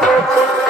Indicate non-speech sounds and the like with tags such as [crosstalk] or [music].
Thank [laughs] you.